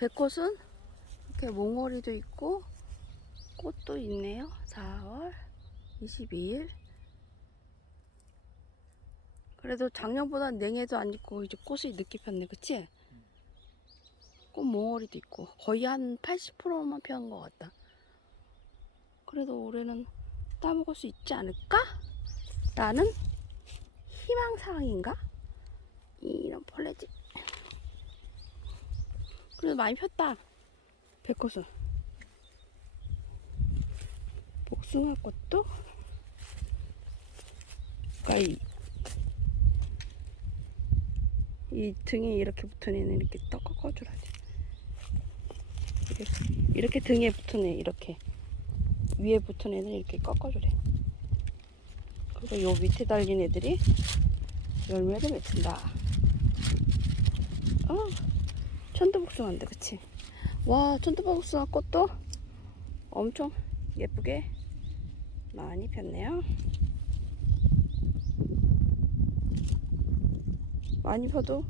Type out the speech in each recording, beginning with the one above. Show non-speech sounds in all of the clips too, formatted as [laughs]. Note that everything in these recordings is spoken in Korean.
백꽃은 이렇게 몽오리도 있고 꽃도 있네요. 4월 22일. 그래도 작년보다 냉해도 안 있고 이제 꽃이 늦게 폈네, 그치? 꽃 몽오리도 있고 거의 한 80%만 피는 것 같다. 그래도 올해는 따먹을 수 있지 않을까? 라는 희망사항인가? 이런 벌레지. 그래도 많이 폈다. 백꽃은. 복숭아 꽃도 그러니까 이, 이 등에 이렇게 붙은 애는 이렇게 떡 꺾어줘야지. 이렇게 등에 붙은 애 이렇게 위에 붙은 애는 이렇게 꺾어주래. 그리고 요 밑에 달린 애들이 열매를 맺힌다. 어, 천도복숭아인데, 그치? 와, 천도복숭아 꽃도 엄청 예쁘게 많이 폈네요. 많이 펴도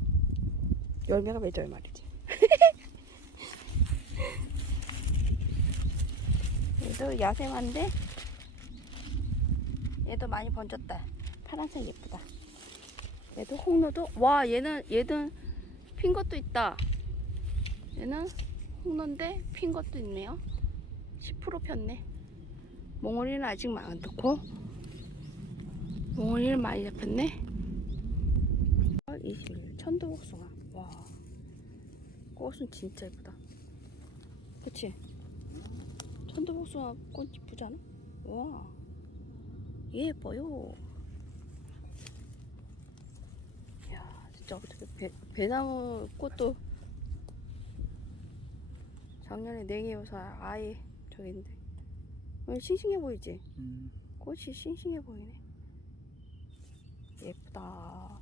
열매가 맺어요 말이지. [laughs] 얘도 야생화인데 얘도 많이 번졌다. 파란색 예쁘다. 얘도 홍로도 와 얘는 얘는 핀 것도 있다. 얘는 홍로인데 핀 것도 있네요. 10% 폈네. 몽골이는 아직 안 넣고 몽골이는 많이 잡혔네. 10월 20일 천도복숭아. 와 꽃은 진짜 예쁘다. 그치? 천도복숭아 꽃 이쁘지 않아? 와 예뻐요. 이야 진짜 어떻게 배, 배나무 꽃도 작년에 냉이어서 아예 저기 있는데 어, 싱싱해 보이지? 음, 꽃이 싱싱해 보이네. 예쁘다.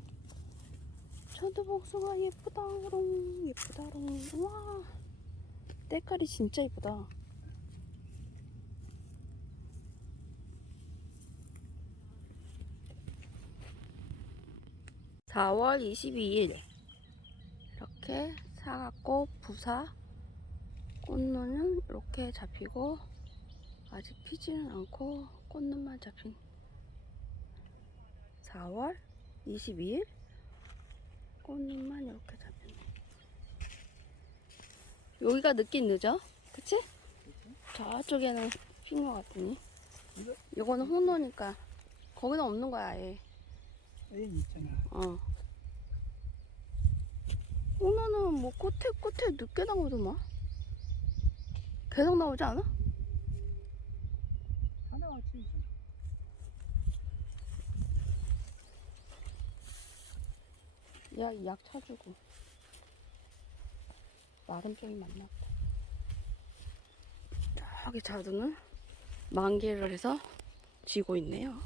천도복숭아 예쁘다롱 예쁘다롱 와 때깔이 진짜 예쁘다. (4월 22일) 이렇게 사과꽃 부사 꽃눈은 이렇게 잡히고 아직 피지는 않고 꽃눈만 잡힌 4월 22일 꽃눈만 이렇게 잡혔네. 여기가 늦긴 늦어, 그치? 저쪽에는 핀 것 같더니. 이거? 이거는 홍로니까 거기는 없는 거야, 아예. 있잖아. 어. 홍로는 뭐 꽃에 꽃에 늦게 나오더만. 계속 나오지 않아? 하나가 치우잖아. 야, 약 차주고. 마른 쪽이 만났다. 저기 자두는 만개를 해서 지고 있네요.